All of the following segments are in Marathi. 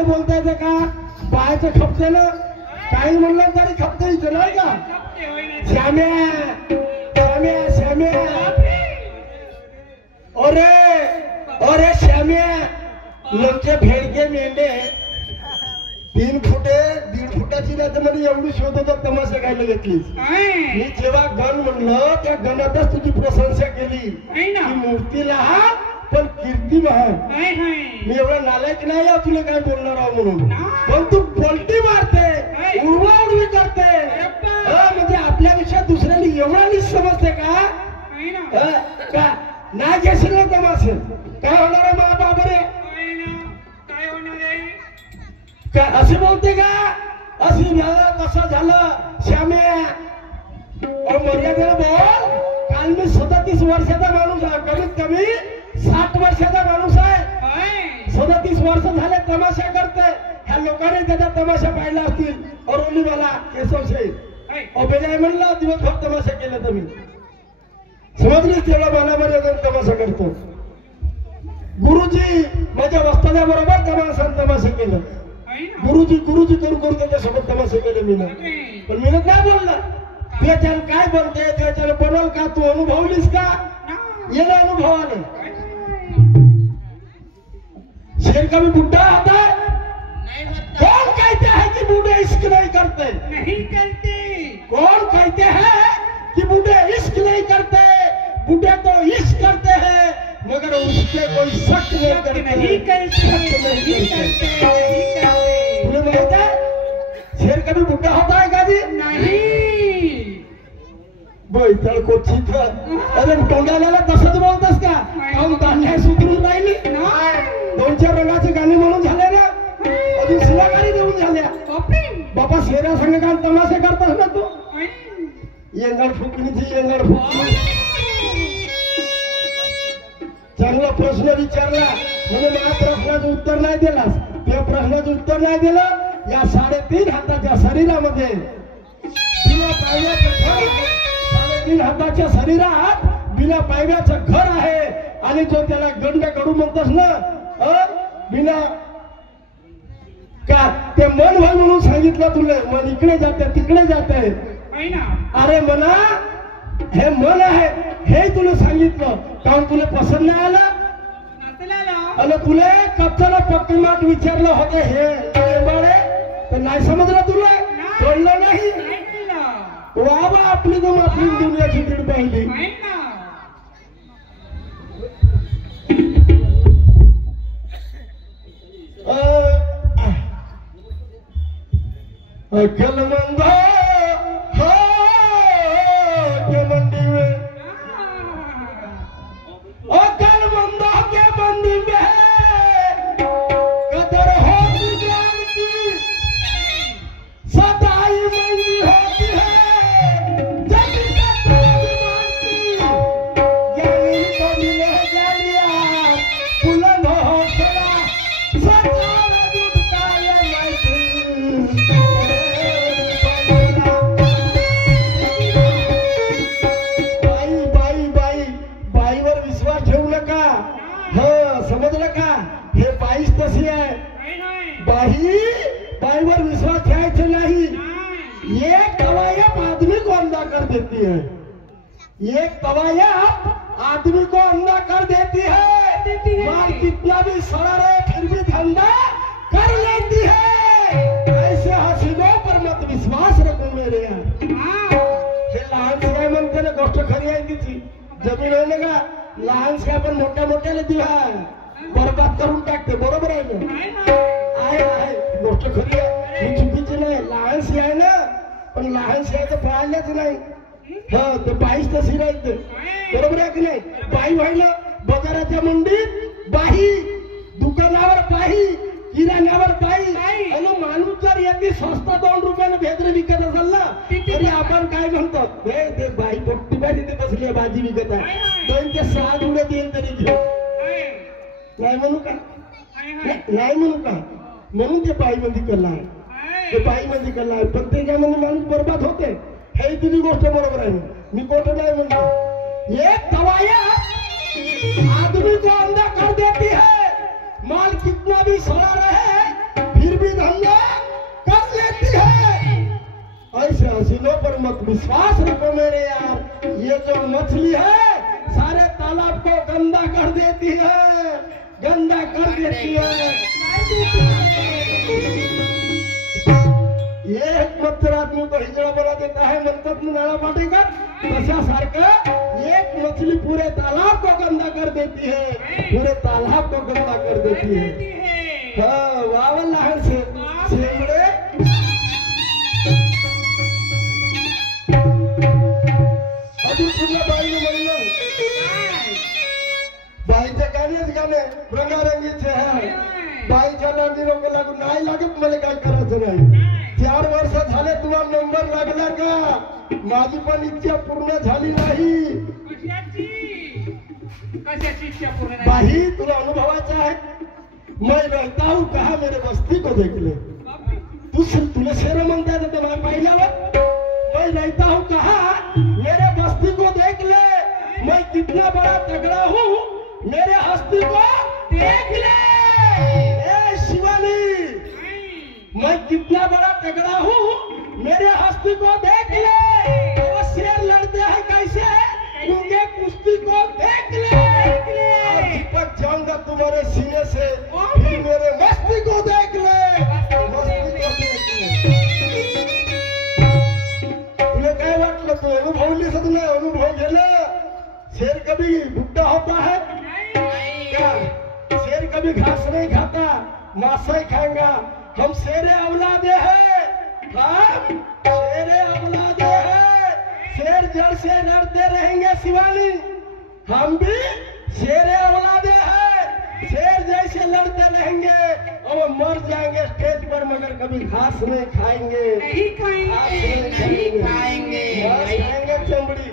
बायाला बोलता येतं का? बायाचं खपते ना, काही म्हणलं तरी खपते इथं नाही का? श्याम्या श्याम्या श्याम्या, अरे अरे श्याम्या, लोकचे भेडके मेंढे 3 फुटे 1.5 फुटाची नाही तर म्हणजे एवढी शोधत तमाशा खायला घेतलीस. मी जेव्हा गण म्हणलं त्या गणातच तुझी प्रशंसा केली की मूर्तीला हा पण कीर्ती महान. मी एवढा नालायक नाही आहे तुला काय बोलणार आहो म्हणून, पण तू पलटी मारते, उडवाउडवी करते. म्हणजे आपल्यापेक्षा दुसऱ्याला एवढा नीट समजते का? नाही घेशील ना तमाशे, काय होणार आहे मा बाबा रे? काय असे बोलते का? अशी झालं कसं झालं श्याम्या? मर्यादेला बोल. काल मी 37 वर्षाचा माणूस आहे, कमीत कमी 60 वर्षाचा माणूस आहे. 37 वर्ष झाले तमाशा करते. ह्या लोकांनी त्याचा तमाशा पाहिला असतील. औरंगजेबाला केशव शेठ अभेजाय म्हणलं दिवसभर तमाशा केला. तुम्ही समजलीच तेवढा मनामध्ये तमाशा करतो. गुरुजी माझ्या वस्ताद्या बरोबर तमाशा केलं. गुरुजी गुरुजी करू करू त्याच्यासोबत तमाशे केले मी. पण मी काय बोलला त्याच्यानं काय बोलते त्याच्यानं बनल का? तू अनुभवलीस का? येला अनुभव आले. शेर कभी बुढ़ा होता है? कौन कहते हैं कि बूढ़े इश्क नहीं करते? नहीं करते. कौन कहते हैं कि बूढ़े इश्क नहीं करते? बूढ़े तो इश्क करते हैं मगर उससे कोई शक नहीं करते. नहीं करते. तुम्हें मालूम है शेर कभी बुढ़ा होता है का जी? नहीं. बैठल कोचित अरे तोंडाला तसंच बोलतस का? हम धान्य सुधरून राहिली. 2-4 रंगाचे गाणे म्हणून झाले ना, अजून शिलागारी देऊन झाल्या. बाबा शेरा संघ का तमाशे करतास ना तू? येंगड फुकणीची येंगड फुकणी. चांगला प्रश्न विचारला म्हणजे माझ्या प्रश्नाचं उत्तर नाही दिलास. त्या प्रश्नाचं उत्तर नाही दिलं. या 3.5 हाताच्या शरीरामध्ये 3.5 हाताच्या शरीरात बिना पायव्याचं घर आहे. आणि जो त्याला गंड कडू म्हणतस ना बिना का ते मन व्हाय म्हणून सांगितलं तुला. मन इकडे जाते तिकडे जाते. अरे मना हे मन आहे हे तुला सांगितलं कारण तुला पसंत नाही आलं. आणि तुला कच्चाला पक्की माठ विचारलं होते हे तर नाही समजलं तुला? कळलं नाही? वा आपली तर आपली दुनियाची दीड पाहिली. अकल मंद के मंडी में, अकल मंद के मंडी में कदर होती ज्ञान की सदाई मंदी होती है. जब मानती ज्ञानी को मिले जानिया बुलंद हौसला सदा जुटता ये मैत्री. समजलं का? हे बाईच तशी आहे. बाईवर विश्वास ठेवायचा नाही. एक कवायत आदमी को अंधा कर देती है. एक कवायत आदमी को अंधा कर देती है. माल कितना भी सड़ा रहे फिर भी धंधा कर लेती है. ऐसे हसीनों पर मत विश्वास रखो मेरे यार. हे लहान शिवाय म्हणते ना गोष्ट खरी आहे तिची. जमीन आहे ना का लहान शिवाय पण मोठ्या मोठ्याला दिवा बरबाद करून टाकते. बरोबर आहे ना? आहे गोष्ट खरी आहे. ही चुकीची नाही. लहान शिवाय ना पण लहान शिवाय तर पाहिल्याच नाही. हा ते बाईच तशी राहते. बरोबर आहे की नाही? बाई व्हायला बाजाराच्या मंडीत बाई, दुकानावर बाई, किराण्यावर बाई. आणि माणूस जर याची स्वस्त 2 रुपयानं भेदरे विकत असेल ना तरी आपण काय म्हणतो ते बाई पोट्टी बाई तिथे बसली भाजी विकत आहे 2 ते 6 जुडे देईल तरी घेऊ. नाही म्हणू का? नाही म्हणू का? म्हणून ते बाई मध्ये कला आहे. ते बाई मध्ये कला आहे. पण त्याच्यामध्ये माणूस बरबाद होते. हे तुझी गोष्ट बरोबर आहे. मी खोटं नाही म्हणतो. एक कवायत आदमी को अंधा कर देती है. माल कितना भी सड़ा रहे भी धंधा कर लेती है। ऐसे हसीनों पर मत विश्वास रखो मेरे यार। ये जो मछली है सारे तालाब को गंदा कर देती है, गंदा कर देती है। ये एक मच्छर आदमी को हिजड़ा बना देता है, मंतप में नाड़ा पाटेगा। तशा सारखं एक मछली पूरे तालाब को गंदा कर देती है, पूरे तालाब को गंदा कर देती है। हाँ वावल लहर से शेमड़े अभी पूर्ण बाई म्हणलं बाईच्या गाणे रंगारंगीचे आहे। बाईच्या नांदीला लागू नाही लागत, मला काय करायचं नाही। 4 वर्ष झाले तुला नंबर लागला का? माझी पण इच्छा पूर्ण झाली नाही। बाई तुला अनुभवाचा है। मैं रहता हूँ कहा मेरे बस्ती को देख ले। तुला शेर म्हणता येतं तर मला पाहिल्यावर। मैं रहता हूँ कहा मेरे बस्ती को देख ले। मैं कितना बड़ा तगड़ा हूँ, मेरे हस्ती को देख ले। ए शिवानी, मैं कितना बड़ा तगड़ा हूँ, मेरे हस्ती को देख ले। वो शेर लड़ते हैं कैसे, उनके कुश्ती को देख ले। चिपक जाऊंगा तुम्हारे सीने से, फिर मेरे मस्ती को देख ले, मस्ती को देख ले। तुला काय वाटलं? तू अनुभवलीस, तुला अनुभव गेलं। शेर कभी बुढ़ा होता है क्या? शेर कभी घास नहीं खाता, मांस ही खाएगा। हम शेरे औलादे हैं, हम शेरे औलादे हैं। शेर जड़ से लड़ते रहेंगे शिवानी, हम भी शेरे औलादे हैं। शेर जैसे लड़ते रहेंगे और मर जाएंगे स्टेज पर, मगर कभी घास नहीं खाएंगे, नहीं खाएंगे, नहीं खाएंगे, खाएंगे चमड़ी।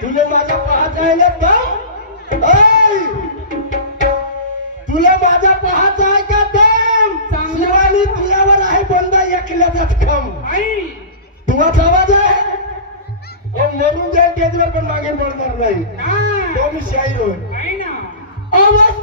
तुला माझा पाहता आहे ना दम? तुला माझा पाहता आहे का दम? शिवानी तुझ्यावर आहे बंदा एकल्याचाच खम। तुझाच आवाज आहे मरून जाईल स्टेजवर, पण मागे पडणार नाही। तो मी शाहीर होय। आवाज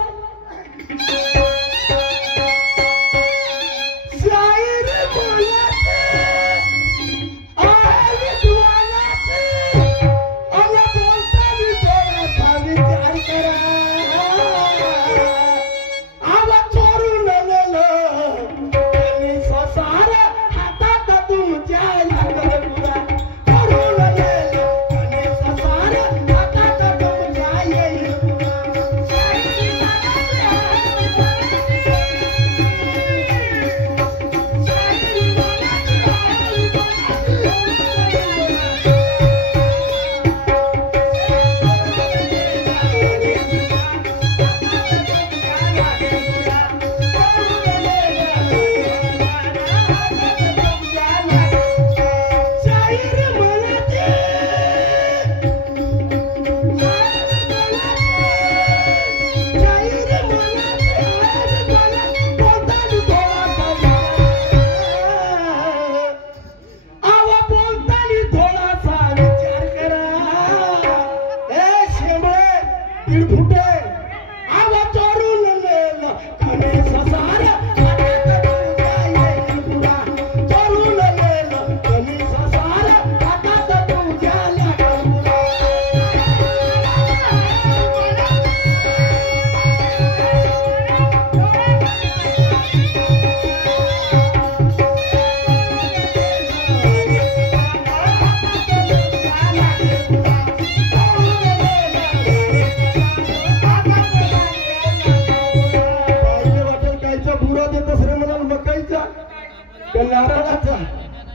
अच्छा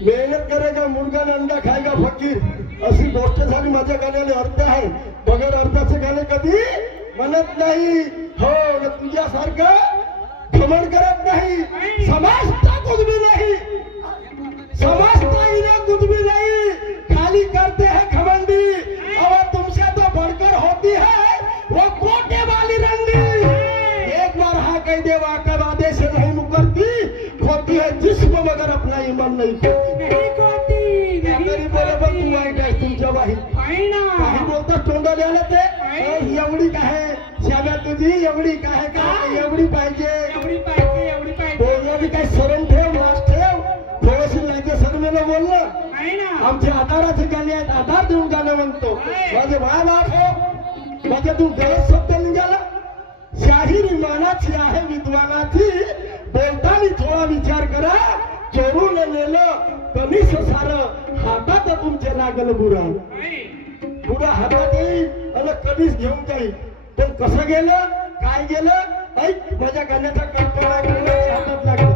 मेहनत करेगा मुर्गा ने अंडा खाएगा फकीर अशी गोष्ट झाली माझ्या गाण्याला अर्थ आहे बगैर अर्थाचे गाणे कधी म्हणत नाही हो न तुझ्यासारखं घमंड करत नाही समजता कुछ भी नहीं समझता इन्हें कुछ भी नहीं खाली करते हैं घमंडी और तुमसे तो बढ़कर होती है वो कोटे वाली रंडी एक बार हाँ कह दे वाक़ वादे से नहीं मुकरती खोती है जिस्म मगर अपना ईमान नहीं खोती तरी बरोबर तू आहे काय तुमच्या बाई काही बोलतात तोंडाला आलं ते एवढी काय श्याम्या तुझी एवढी काय काय एवढी पाहिजे बोलण्याची काय शरण ठेव लाज ठेव थोडीशी लागे शरमेनं बोललं आमच्या आधाराचे गाणे आहेत आधार देऊन गाणं म्हणतो माझे भाई बाप हो माझ्या तू गलत शब्द निघाला शाहीर मानाची आहे विद्वानाची बोलताना थोडा विचार करा चोरून नेलं कमीच सारं हातात तुमचे लागल बुडा हातात येईल आणि कधीच घेऊन जाईल पण कसं गेलं काय गेलं ऐक माझ्या गाण्याचा कल्पना करण्याच्या हातात लागलं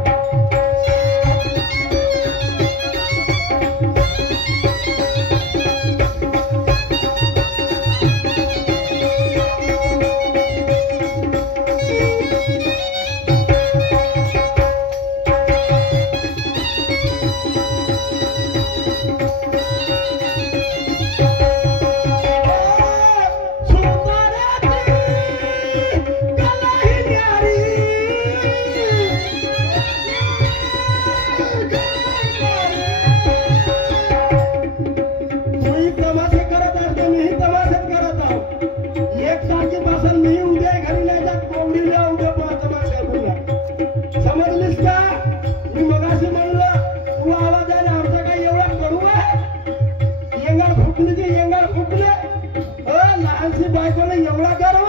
एवढा गर्व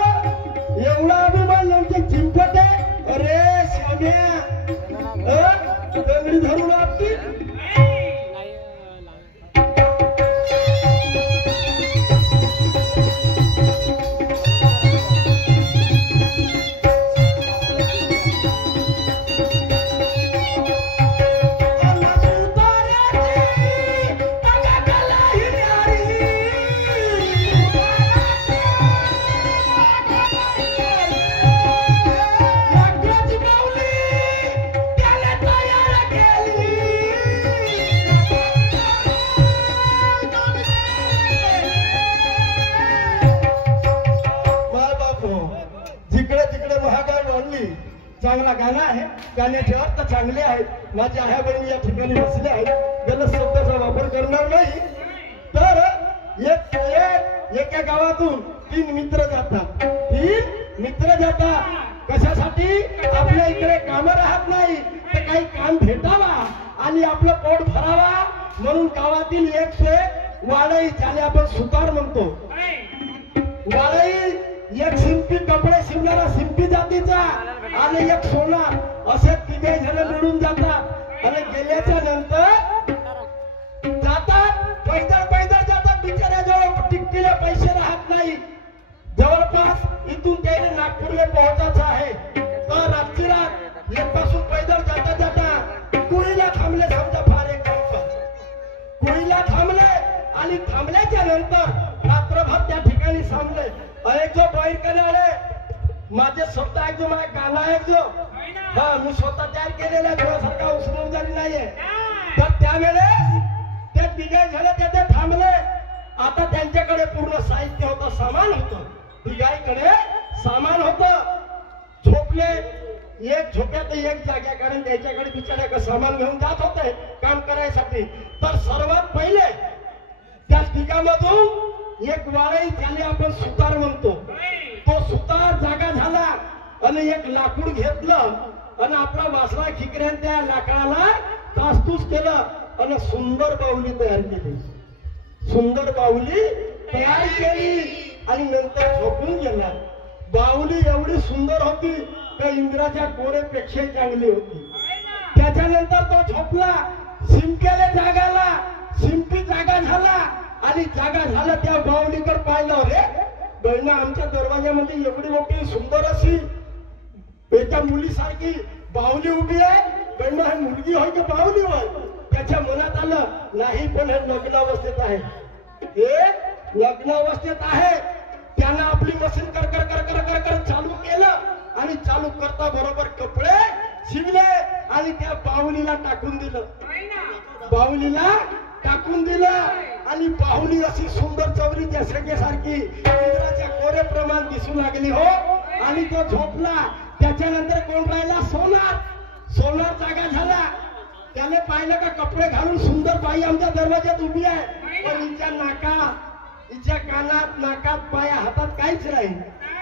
एवढा अभिमान आमचे चिंपट आहे अरे श्याम्या दगडी धरून आपली चांगला गाणं आहे गाण्याचे अर्थ चांगले आहेत माझ्या आया बहिणी या ठिकाणी बसल्या आहेत गलत शब्दाचा वापर करणार नाही तर एका गावातून 3 मित्र जातात कशासाठी आपल्या इकडे कामं राहत नाही तर काही काम भेटावा आणि आपलं पोट भरावा म्हणून गावातील एक वाडई ज्याला आपण सुतार म्हणतो वाडई एक शिंपी कपडे शिवणारा शिंपी जातीचा आणि एक सोनार असे 3 जण मिळून जातात आणि गेल्याच्या नंतर जातात पैदल जातात बिचाऱ्याजवळ टिकटीला पैसे राहत नाही जवळपास इथून त्याने नागपूरला पोहोचायचं आहे तर रात्री रात येथपासून पैदल जाता कुळीला थांबले समजा फार एक कुळीला थांबले आणि थांबल्याच्या नंतर रात्रभर त्या ठिकाणी थांबले एक जो बाहेर केले आले माझे शब्द आहे जो माझा गाणं आहे जो हा मी स्वतः तयार केलेला थोडासारखा उचलून झाली नाहीये तर त्यावेळेस ते 3 झाले ते थांबले आता त्यांच्याकडे पूर्ण साहित्य होतं सामान होतं 3कडे सामान होतं झोपले एक झोप्यात एक जाग्याकडे त्याच्याकडे बिचाऱ्या सामान घेऊन जात होते काम करायसाठी तर सर्वात पहिले त्या 3मधून एक वाळई त्याने आपण सुतार म्हणतो तो सुतार जागा झाला आणि एक लाकूड घेतलं आणि आपला वासरा खिकऱ्यान त्या लाकडाला तासतूस केलं आणि सुंदर बाहुली तयार केली आणि नंतर झोपून गेला बाहुली एवढी सुंदर होती त्या इंद्राच्या कोरेपेक्षा चांगली होती त्याच्यानंतर तो झोपला शिंप्याला जागाला शिंपी जागा झाला आणि जागा झाला त्या बाहुलीकडे पाहिलं रे बहिणा आमच्या दरवाजामध्ये एवढी मोठी सुंदर अशी एका मुलीसारखी बाहुली उभी आहे बहिणा ही मुलगी होय की बाहुली होय नाही, पण हे लग्नावस्थेत आहे. हे लग्नावस्थेत आहे. त्यानं आपली मशीन कर कर कर कर कर कर चालू केलं आणि चालू करता बरोबर कपडे शिवले आणि त्या बाहुलीला टाकून दिलं. बाहुलीला टाकून दिलं आणि बाहुली अशी सुंदर चवरीच्या शेकेसारखी इंद्राच्या कोरेप्रमाण दिसू लागली हो. आणि तो झोपला. त्याच्यानंतर कोण राहिला? सोनार. सोनार जागा झाला. त्याने पाहिलं का कपडे घालून सुंदर बाई आमच्या दरवाज्यात उभी आहे, पण हिच्या हिच्या कानात, नाकात, पाया, हातात काहीच नाही.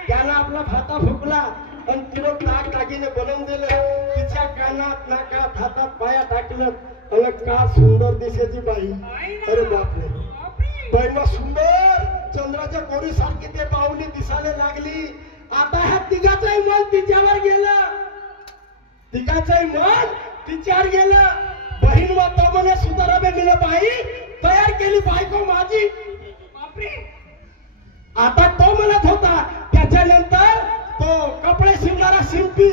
त्यानं आपला भाता फुकला आणि तिला दागिने बनवून दिलं. तिच्या कानात, नाकात, हातात, पाया टाकलं. अरे का सुंदर दिसायची बाई. अरे बापरे, बाई मग सुंदर चंद्राच्या कोरी सारखी ते बाहुली दिसायला लागली. आता ह्या तिघाचंही मन तिच्यावर गेलं. तिघाचंही मन तिच्यावर गेलं. बहीण माता म्हणे सुधाराबे मिळेल बाई तयार केली बायको माझी. आता तो म्हणत होता. त्याच्यानंतर तो कपडे शिवणारा शिल्पी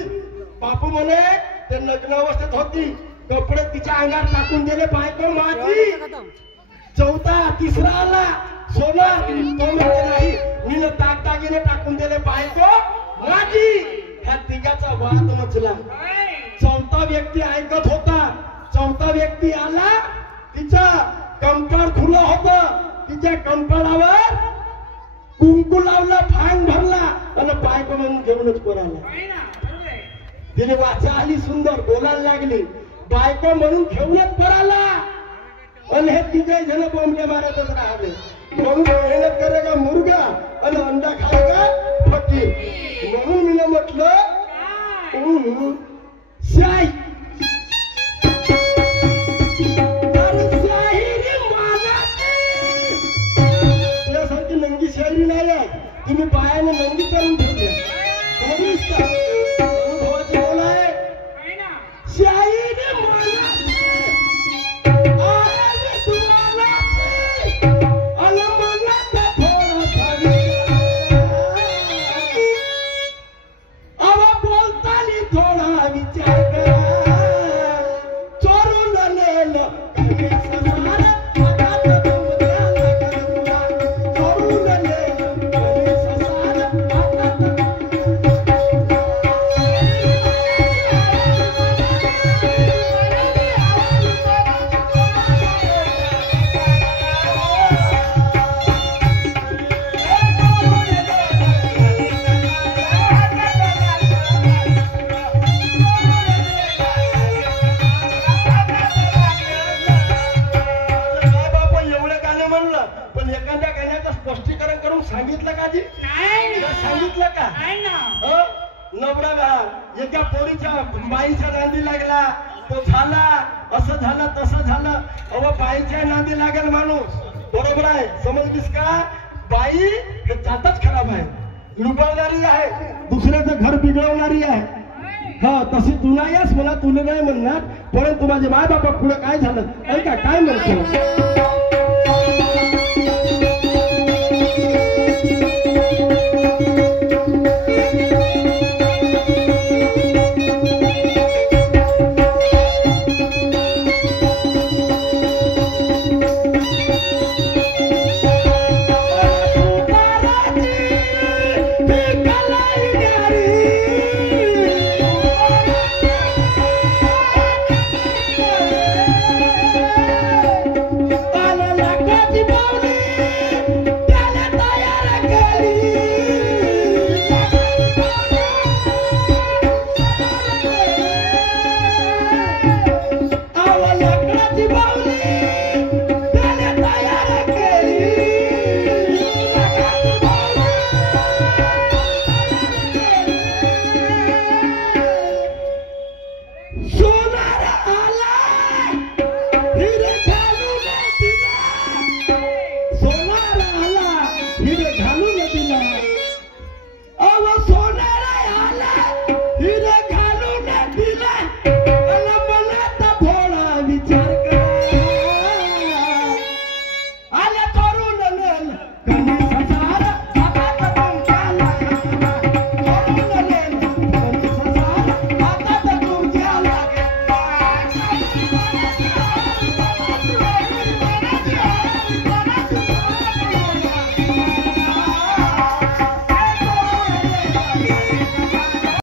बापू म्हणे ते लग्नावस्थेत होती, कपडे तिच्या अंगावर टाकून दिले बायको माझी. चौथा तिसरा आला सोनार. तो म्हणते नाही, मी दागिने टाकून दिले बायको माझी. ह्या तिघाचा वाद मचला. चौथा व्यक्ती ऐकत होता. चौथा व्यक्ती आला. तिचं कंपाळ खुलं होतं. तिच्या कंपाळावर कुंकू लावला, भांग भरला आणि बायको म्हणून घेऊनच पळाला. तिने वाचा आली सुंदर, बोलायला लागली. बायको म्हणून घेऊनच पळाला. आणि हे तिघे जण बोंबले मारतच राहिले. म्हणून मेहनत करेगा मुर्गा आणि अंडा खाएगा फकीर. म्हणून मी म्हटलं शाही यासारखी नंगी शायरी नाही आहे. तुम्ही बायाने नंगी करून ठेवले. अनुभवाची बोल आहे. शायरी सांगितलं का जी? सांगितलं का? नवरा एका पोरीच्या बाईच्या नांदी लागला. तो झाला असं झालं तसं झालं. अहो बाईच्या नांदी लागेल माणूस, बरोबर आहे. समजलीस का? बाई हे जातच खराब आहे, लुबावणारी आहे, दुसऱ्याचं घर बिघडवणारी आहे. हा तशी तू नाही आहेस, मला तुला नाही म्हणणार. परंतु माझे माय बापा पुढे काय झालं ऐका काय म्हणतो. Come on.